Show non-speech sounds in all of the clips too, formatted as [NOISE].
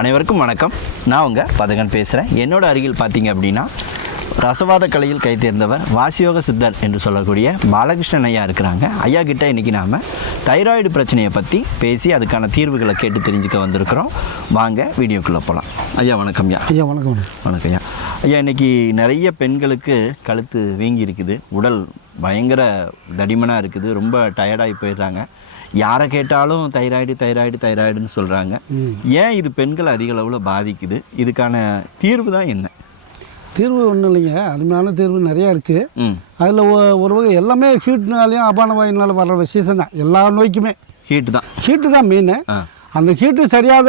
அனைவருக்கும் வணக்கம். நான் உங்கள் பதகன் பேசுகிறேன் என்னோட அருகில் பார்த்தீங்க அப்படின்னா ரசவாத கலையில் கை தேர்ந்தவர் வாசியோக சித்தர் என்று சொல்லக்கூடிய பாலகிருஷ்ணன் ஐயா இருக்கிறாங்க. ஐயா கிட்ட இன்னைக்கு நாம் தைராய்டு பிரச்சனையை பற்றி பேசி அதுக்கான தீர்வுகளை கேட்டு தெரிஞ்சுக்க வந்திருக்கிறோம். வாங்க வீடியோக்குள்ளே போகலாம் ஐயா வணக்கம் ஐயா. ஐயா வணக்கம் வணக்கம் ஐயா. ஐயா இன்னைக்கு நிறைய பெண்களுக்கு கழுத்து வீங்கி இருக்குது உடல் பயங்கர தடிமனாக இருக்குது. ரொம்ப டயர்டாகி போயிடுறாங்க. யாரை கேட்டாலும் தைராய்டு தைராய்டு தைராய்டுன்னு சொல்கிறாங்க ஏன் இது பெண்கள் அதிக அளவில் பாதிக்குது? இதுக்கான தீர்வு தான் என்ன? தீர்வு ஒன்றும் இல்லைங்க. அருமையான தீர்வு நிறையா இருக்குது அதில் ஒரு வகை எல்லாமே ஹீட்னாலையும் அபான வாயினால வர்ற சீசன் தான். எல்லா நோய்க்குமே. ஹீட்டு தான். ஹீட்டு தான் மெயின் ஆ. அந்த ஹீட்டு சரியாத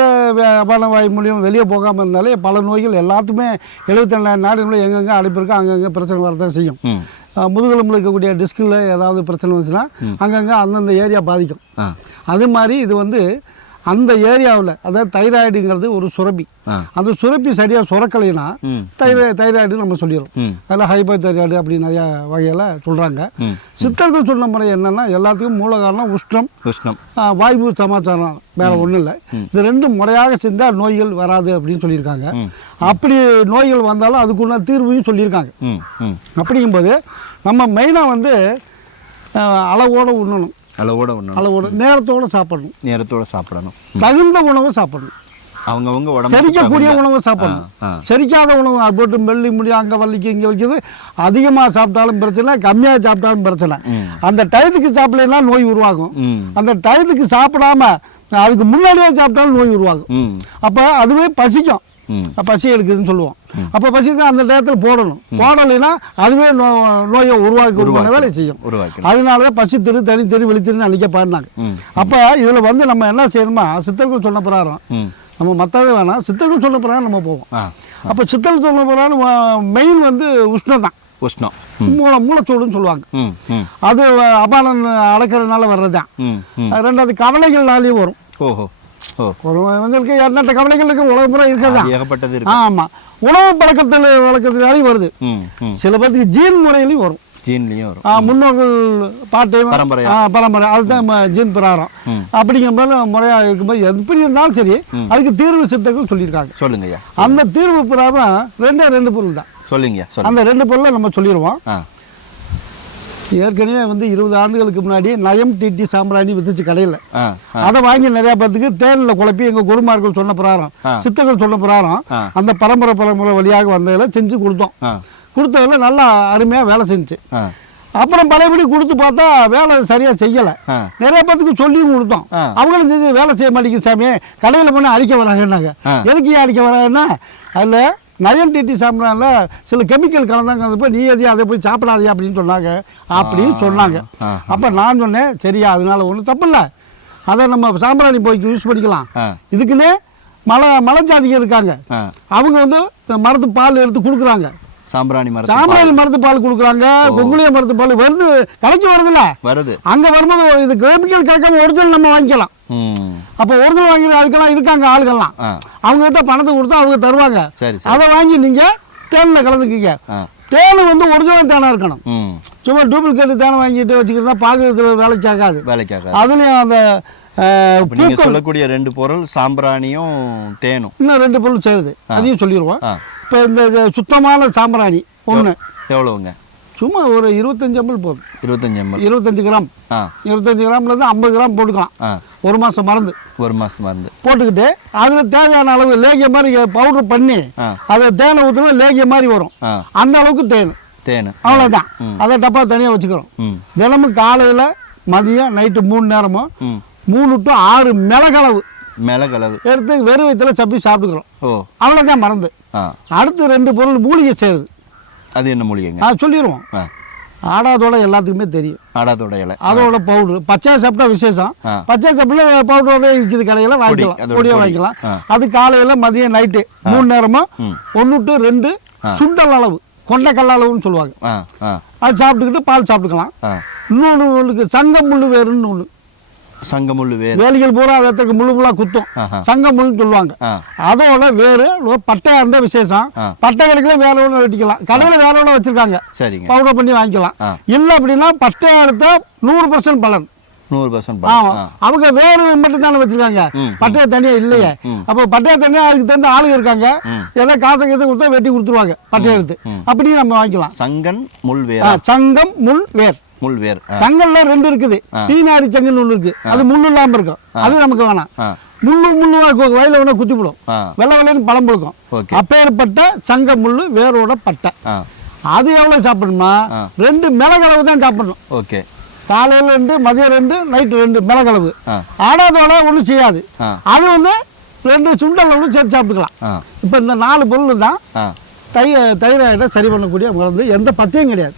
அபான வாயு மூலியம் வெளியே போகாமல் இருந்தாலே பல நோய்கள் எல்லாத்துக்குமே எழுபத்தி ரெண்டாயிரம் நாடுகளும் எங்கெங்கே அடைப்பு இருக்கோ அங்கங்கே பிரச்சனை வரதான் செய்யும். முதுகெலும்பில் இருக்கக்கூடிய டிஸ்கில் ஏதாவது பிரச்சனை வந்துச்சுன்னா அங்கங்கே அந்தந்த ஏரியா பாதிக்கும். அது மாதிரி இது வந்து அந்த ஏரியாவில் அதாவது தைராய்டுங்கிறது ஒரு சுரப்பி. அந்த சுரப்பி சரியாக சுரக்கலைன்னா ம். தைராய்டு நம்ம சொல்லிடுறோம் அதில் ஹைப்பர் தைராய்டு அப்படி நிறையா வகையில் சொல்கிறாங்க சித்தர்கள் சொன்ன முறை என்னென்னா எல்லாத்துக்கும் மூல காரணம் உஷ்ணம் உஷ்ணம். வாய்வு சமாச்சாரம் வேற ஒன்றும் இல்லை. இது ரெண்டும் முறையாக செஞ்சால் நோய்கள் வராது அப்படின்னு சொல்லியிருக்காங்க. அப்படி நோய்கள் வந்தாலும் அதுக்குள்ள தீர்வையும் சொல்லியிருக்காங்க. அப்படிங்கும்போது நம்ம மெயினாக வந்து அளவோட உண்ணணும். அளவோட ஒன்று அளவோட நேரத்தோட சாப்பிடணும். நேரத்தோட சாப்பிடணும். தகுந்த உணவு சாப்பிடணும். அவங்கவங்க உடம்பு செரிக்கக்கூடிய உணவு சாப்பிடணும். செரிக்காத உணவு போட்டு வெள்ளி முடி அங்கே வலிக்கு இங்கே வலிக்குது அதிகமாக சாப்பிட்டாலும் பிரச்சனை கம்மியாக சாப்பிட்டாலும் பிரச்சனை. அந்த டயத்துக்கு சாப்பிடலைன்னா நோய் உருவாகும். அந்த டயத்துக்கு சாப்பிடாம அதுக்கு முன்னாடியே சாப்பிட்டாலும் நோய் உருவாகும். அப்போ அதுவே பசிக்கும். பசி எடுக்குதுன்னு சொல்லுவோம். அப்போ பசிக்கு அந்த டயத்தில் போடணும். போடலைன்னா அதுவே நோ நோயை உருவாக்க வேலை செய்யும். அதனால தான் பசி திரு தனி தெரு வெளித்திருன்னு அன்றைக்கி பாடினாங்க அப்போ இதில் வந்து நம்ம என்ன செய்யணுமா? சித்தர்கள் சொன்ன பிரகாரம் நம்ம மற்றவே வேணாம். சித்தர்கள் சொன்ன பிரகாரம் நம்ம போவோம். அப்போ சித்தர்கள் சொன்ன பிரகாரம் மெயின் வந்து உஷ்ணம் தான். உஷ்ணம். மூளை மூளைச்சூடுன்னு சொல்லுவாங்க. அது அபானன் அடக்கிறதுனால வர்றது தான் ரெண்டாவது கவலைகள்னாலேயும் வரும். ஓஹோ. மனிதனுக்கு எண்ணற்ற கவலைகள் இருக்கு உலக முறை இருக்கிறதா ஏகப்பட்டது ஆமாம் உணவு பழக்கத்தில் வழக்கத்தினாலையும் வருது. சில பேருக்கு ஜீன் முறையிலையும் வரும். ஜீன்லேயும் வரும். முன்னோர்கள் பாட்டையும் பரம்பரையா. ஆ, பரம்பரை. அதுதான் ஜீன் பிரகாரம். ம். அப்படிங்கும்போது முறையாக இருக்கும்போது எப்படி இருந்தாலும் சரி அதுக்கு தீர்வு சித்தர்கள் சொல்லியிருக்காங்க. சொல்லுங்க அந்த தீர்வு பிரகாரம் ரெண்டே ரெண்டு பொருள் தான் சொல்லுங்க. அந்த ரெண்டு பொருளை நம்ம சொல்லிடுவோம். ஏற்கனவே வந்து இருபது ஆண்டுகளுக்கு முன்னாடி நயம் டிடி சாம்பிராணி வித்துச்சு கடையில். அதை வாங்கி நிறைய பேர்த்துக்கு தேனில் குழப்பி எங்கள் குருமார்கள் சொன்ன பிரகாரம். சித்தர்கள் சொன்ன பிரகாரம். அந்த பரம்பரை பரம்பரை வழியாக வந்ததில் செஞ்சு கொடுத்தோம். கொடுத்ததில் நல்லா அருமையாக வேலை செஞ்சுச்சு ஆ. அப்புறம் பழையபடி கொடுத்து பார்த்தா வேலை சரியாக செய்யலை. நிறைய பேர்த்துக்கு சொல்லியும் கொடுத்தோம். அவங்களும் செஞ்சு வேலை செய்ய மாட்டேங்குது சாமி கடையில் போனால் அடிக்க வராங்கன்னாங்க. எதுக்கு ஏன் அடிக்க வராங்கன்னா அதில் நயன் டிடி சாம்பிரானில் சில கெமிக்கல் கலந்தாங்க அது போய் நீ எதையும் அதை போய் சாப்பிடாதே அப்படின்னு சொன்னாங்க. அப்படின்னு சொன்னாங்க. அப்போ நான் சொன்னேன் சரியா அதனால ஒன்றும் தப்பு இல்லை அதை நம்ம சாம்பிராணி போய் யூஸ் பண்ணிக்கலாம். இதுக்குன்னே மலை மலைஜாதிகள் இருக்காங்க. ஆ. அவங்க வந்து மரத்து பால் எடுத்து கொடுக்குறாங்க. சாம்பிராணி மரத்து சாம்பிராணி மரத்து பால் கொடுக்குறாங்க. கொங்குளிய மரத்து பால். வருது. கடைக்கு வருதுல்ல? வருது. அங்கே வரும்போது இது கெமிக்கல் கிடைக்காம ஒரிஜினல் நம்ம வாங்கிக்கலாம். அப்போ ஒரிஜினல் வாங்கி அதுக்கெல்லாம் இருக்காங்க ஆளுகள்லாம். ஆ. அவங்க கிட்ட பணத்தை கொடுத்தா அவங்க தருவாங்க. அதை வாங்கி நீங்கள் தேனில் கலந்துக்கிங்க. தேன் வந்து ஒரிஜினல் தேனாக இருக்கணும். சும்மா டூப்ளிகேட் தேனை வாங்கிட்டு வச்சுக்கிட்டா பார்க்கறதுக்கு வேலைக்கு ஆகாது வேலைக்காக அதுலேயும் அந்த நீங்கள் சொல்லக்கூடிய ரெண்டு பொருள் சாம்பிராணியும் தேனும். இன்னும் ரெண்டு பொருள் சேருது. அதையும் சொல்லிடுவோம். இப்போ இந்த சுத்தமான சாம்பிராணி ஒன்று எவ்வளோங்க சும்மா ஒரு இருபத்தஞ்சு எம்எல் போதும். இருபத்தஞ்சு எம்எல் இருபத்தஞ்சு கிராம். இருபத்தஞ்சு கிராம்லேருந்து ஐம்பது கிராம் போட்டுக்கலாம். ஒரு மாதம் மறந்து ஒரு மாதம் மருந்து. போட்டுக்கிட்டு அதில் தேவையான அளவு லேகிய மாதிரி பவுடர் பண்ணி அதை தேனை ஊற்றினா லேகிய மாதிரி வரும். அந்த அளவுக்கு தேன். தேனு. அவ்வளோதான் அதை டப்பா தனியாக வச்சுக்கிறோம். தினமும் காலையில் மதியம் நைட்டு மூணு நேரமும் மூணு டு ஆறு மிளகளவு. மிளகலவு எடுத்து வெறும் வயிற்றுல சப்பி சாப்பிட்டுக்கிறோம். ஓ. அவ்வளோதான் மறந்து. அடுத்து ரெண்டு பொருள் மூலிகை சேருது. அது என்ன மூலிகைங்க? நான் சொல்லிடுவோம் ஆடாதோட எல்லாத்துக்குமே தெரியும். ஆடாதோட இலை. அதோட பவுடர் பச்சை சாப்பிட்டா விசேஷம். பச்சை சாப்பிட்டு பவுடரோட விற்கிது கடையில் வாங்கிக்கலாம். பொடியாக பொடி. வாங்கிக்கலாம். அது காலையில் மதியம் நைட்டு மூணு நேரமும் ம். ஒன்று டு ரெண்டு சுண்டல் அளவு. கொண்டைக்கல்ல அளவுன்னு சொல்லுவாங்க. அது சாப்பிட்டுக்கிட்டு பால் சாப்பிட்டுக்கலாம். இன்னொன்று ஒன்றுக்கு சங்கம் முள்ளு வேறுன்னு ஒன்று சங்கமுள்ளு வேர் வேலிகள் பூரா அதற்கு முள்ளு முள்ளா குத்தும். ஆஹா. சங்கம் முள்ளுன்னு சொல்லுவாங்க அதோட வேறு ஒரு பட்டையாக இருந்தால் விசேஷம். பட்டை கிடைக்கல வேற ஒன்று வெட்டிக்கலாம். கடையில் வேற ஒன்று வச்சுருக்காங்க. சரிங்க. பவுடர் பண்ணி வாங்கிக்கலாம். இல்லை அப்படின்னா பட்டையாக எடுத்தால் நூறு பர்சன்ட் பலன். நூறு பர்சன்ட் ஆமா. அவங்க வேறு மட்டும் தானே வச்சிருக்காங்க பட்டையா தனியா இல்லையே. அப்போ பட்டையா தனியா அதுக்கு தகுந்த ஆளுங்க இருக்காங்க. ஏதோ காசை கீசை கொடுத்தா வெட்டி கொடுத்துருவாங்க. பட்டையை எடுத்து. அப்படியும் நம்ம வாங்கிக்கலாம். சங்கன் முள்வேர்? ஆ, சங்கம் முள் வேர் முள்வேர் சங்கல்ல ரெண்டு இருக்குது. பீனாரி சங்கல் ஒன்று இருக்கு. அது முள்ளு இல்லாம இருக்கும். அது நமக்கு வேணாம். முள்ளு முள்ளு வயல ஒன்று குத்தி போடும். வெள்ளை வெள்ளைன்னு பழம் ஓகே. அப்பேற்பட்ட சங்க முள்ளு வேரோட பட்டை. அது எவ்வளோ சாப்பிடணுமா? ரெண்டு மிளகளவு தான் சாப்பிடணும். ஓகே. காலையில் ரெண்டு மதியம் ரெண்டு நைட்டு ரெண்டு மிளகளவு ஆடாதோட ஒன்றும் செய்யாது. அது வந்து ரெண்டு சுண்டல் அளவு சேர்த்து சாப்பிட்டுக்கலாம். இப்போ இந்த நாலு பொருள் தான் தை தைராய்டை சரி பண்ணக்கூடிய மருந்து எந்த பத்தியும் கிடையாது.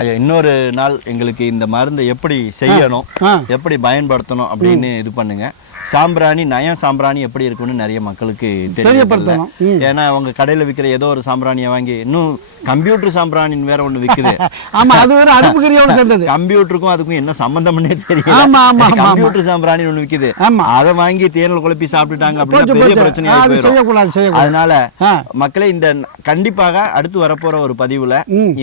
ஐயா இன்னொரு நாள் எங்களுக்கு இந்த மருந்தை எப்படி செய்யணும் எப்படி பயன்படுத்தணும் அப்படின்னு இது பண்ணுங்க. சாம்பிராணி நயம் சாம்பிராணி எப்படி இருக்குன்னு நிறைய மக்களுக்கு தெரியப்படுத்தணும். ஏன்னா அவங்க கடையில விற்கிற ஏதோ ஒரு சாம்பிராணியை வாங்கி இன்னும் கம்ப்யூட்டர் சாம்பிராணின்னு வேற ஒண்ணு விக்குது. [LAUGHS] ஆமா அது ஒரு அடுப்புக்கறியோட [LAUGHS] சேர்ந்தது. கம்ப்யூட்டருக்கும் அதுக்கும் என்ன சம்பந்தம்னே தெரியல. ஆமா, ஆமா, ஆமா, கம்ப்யூட்டர் சாம்பிராணி விக்குது. ஆமா. அதை வாங்கி தேனில் குழப்பி சாப்பிட்டுட்டாங்க அப்படின்னா பெரிய போயிடும். செய்யக்கூடாது அதனால மக்களே இந்த கண்டிப்பாக அடுத்து வரப்போற ஒரு பதிவுல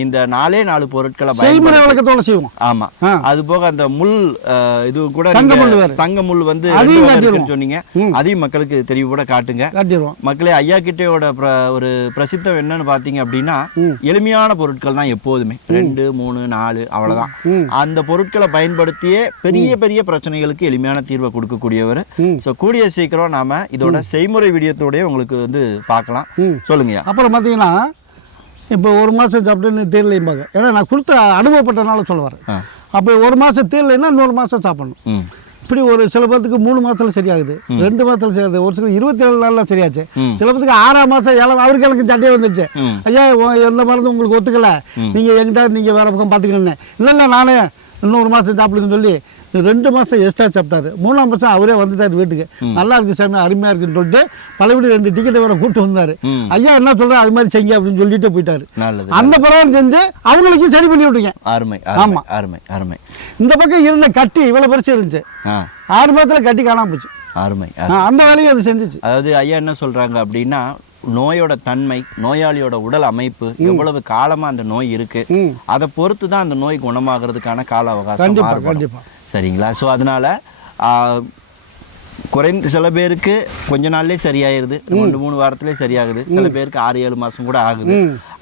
இந்த நாலே நாலு பொருட்களை செய்முறை விளக்கத்தோட செய்வோம். ஆமா. அது போக அந்த முள் இது கூட வேற. சங்க முள் வந்து இருக்குன்னு சொன்னீங்க. அதையும் மக்களுக்கு தெளிவோட காட்டுங்க. மக்களே ஐயா கிட்டையோட ஒரு பிரசித்தம் என்னன்னு பாத்தீங்க அப்படின்னா எளிமையான பொருட்கள் தான் எப்போதுமே. ரெண்டு மூணு நாலு அவ்வளவுதான். அந்த பொருட்களை பயன்படுத்தியே பெரிய பெரிய பிரச்சனைகளுக்கு எளிமையான தீர்வை கொடுக்கக்கூடியவர். ஸோ கூடிய சீக்கிரம் நாம இதோட செய்முறை வீடியோத்தோடய உங்களுக்கு வந்து பார்க்கலாம். ம். சொல்லுங்கய்யா. அப்புறம் பார்த்தீங்கன்னா இப்போ ஒரு மாதம் சாப்பிட்டு தீரலையும்பாங்க ஏன்னா நான் கொடுத்த அனுபவப்பட்டனால சொல்ல வரேன். அப்போ ஒரு மாதம் தீரலைன்னா இன்னொரு மாதம் சாப்பிடணும். இப்படி ஒரு சில பேர்த்துக்கு மூணு மாதத்துல சரியாகுது ரெண்டு மாதத்துல சரியாகுது ஒரு சில இருபத்தி ஏழு நாளில் சரியாச்சு. ம். சில பேர்த்துக்கு ஆறாம் மாதம் ஏழாம் அவருக்கு எனக்கு சண்டையே வந்துருச்சு. ஐயா எந்த மருந்து உங்களுக்கு ஒத்துக்கல. நீங்கள் எங்கிட்ட நீங்கள் வேற பக்கம் பார்த்துக்கணுன்னு இல்லை இல்லை நானே இன்னொரு மாதம் சாப்பிடுங்கன்னு சொல்லி ரெண்டு மாதம் எக்ஸ்ட்ரா சாப்பிட்டாரு. மூணாம் மாதம் அவரே வந்துட்டார் வீட்டுக்கு. நல்லா இருக்கு சாமி அருமையாக இருக்குன்னு சொல்லிட்டு பழையபடி ரெண்டு டிக்கெட்டை வேற கூப்பிட்டு வந்தார். ஐயா என்ன சொல்கிறேன் அது மாதிரி செய்யுங்க அப்படின்னு சொல்லிட்டு போயிட்டாரு. அந்த பிரகாரம் செஞ்சு அவங்களுக்கு சரி பண்ணி விட்டுருங்க அருமை அருமை அருமை அருமை. இந்த பக்கம் இருந்த கட்டி இவ்வளோ பெருசு இருந்துச்சு. ஆறு மாதத்தில் கட்டி காணாம போச்சு. அருமை அந்த வேலையை அது செஞ்சுச்சு. அதாவது ஐயா என்ன சொல்றாங்க அப்படின்னா நோயோட தன்மை நோயாளியோட உடல் அமைப்பு எவ்வளவு காலமா அந்த நோய் இருக்கு அதை பொறுத்து தான் அந்த நோய் குணமாகிறதுக்கான கால அவகாசம் சரிங்களா? ஸோ அதனால குறைந்த சில பேருக்கு கொஞ்ச நாள்லயே சரியாயிருது. ரெண்டு மூணு வாரத்திலே சரியாகுது. சில பேருக்கு ஆறு ஏழு மாசம் கூட ஆகுது.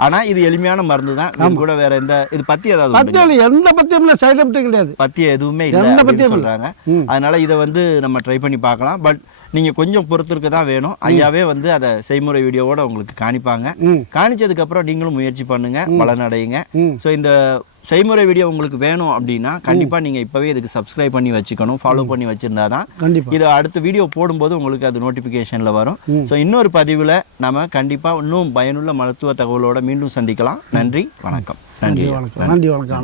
ஆனா இது எளிமையான மருந்து தான். இது கூட வேற எந்த இது பத்தி ஏதாவது உண்டுங்களா? பத்தியம் எந்த பத்தியமும் சைட் எஃபெக்ட் கிடையாது. பத்தியம் எதுவுமே இல்லை எந்த பத்தியமும் சொல்றாங்க. அதனால இதை வந்து நம்ம ட்ரை பண்ணி பார்க்கலாம். பட் நீங்க கொஞ்சம் பொறுத்திருக்க தான் வேணும். ஐயாவே வந்து அதை செய்முறை வீடியோவோட உங்களுக்கு காணிப்பாங்க. காணிச்சதுக்கு அப்புறம் நீங்களும் முயற்சி பண்ணுங்க. பலனடையுங்க. ஸோ இந்த செய்முறை வீடியோ உங்களுக்கு வேணும் அப்படின்னா கண்டிப்பா நீங்க இப்பவே இதுக்கு சப்ஸ்கிரைப் பண்ணி வச்சுக்கணும் ஃபாலோ பண்ணி வச்சிருந்தா தான் கண்டிப்பா. இது அடுத்த வீடியோ போடும்போது உங்களுக்கு அது நோட்டிஃபிகேஷனில் வரும். ஸோ இன்னொரு பதிவில் நம்ம கண்டிப்பாக இன்னும் பயனுள்ள மருத்துவ தகவலோட மீண்டும் சந்திக்கலாம். நன்றி வணக்கம். நன்றி நன்றி. வணக்கம். நன்றி வணக்கம்.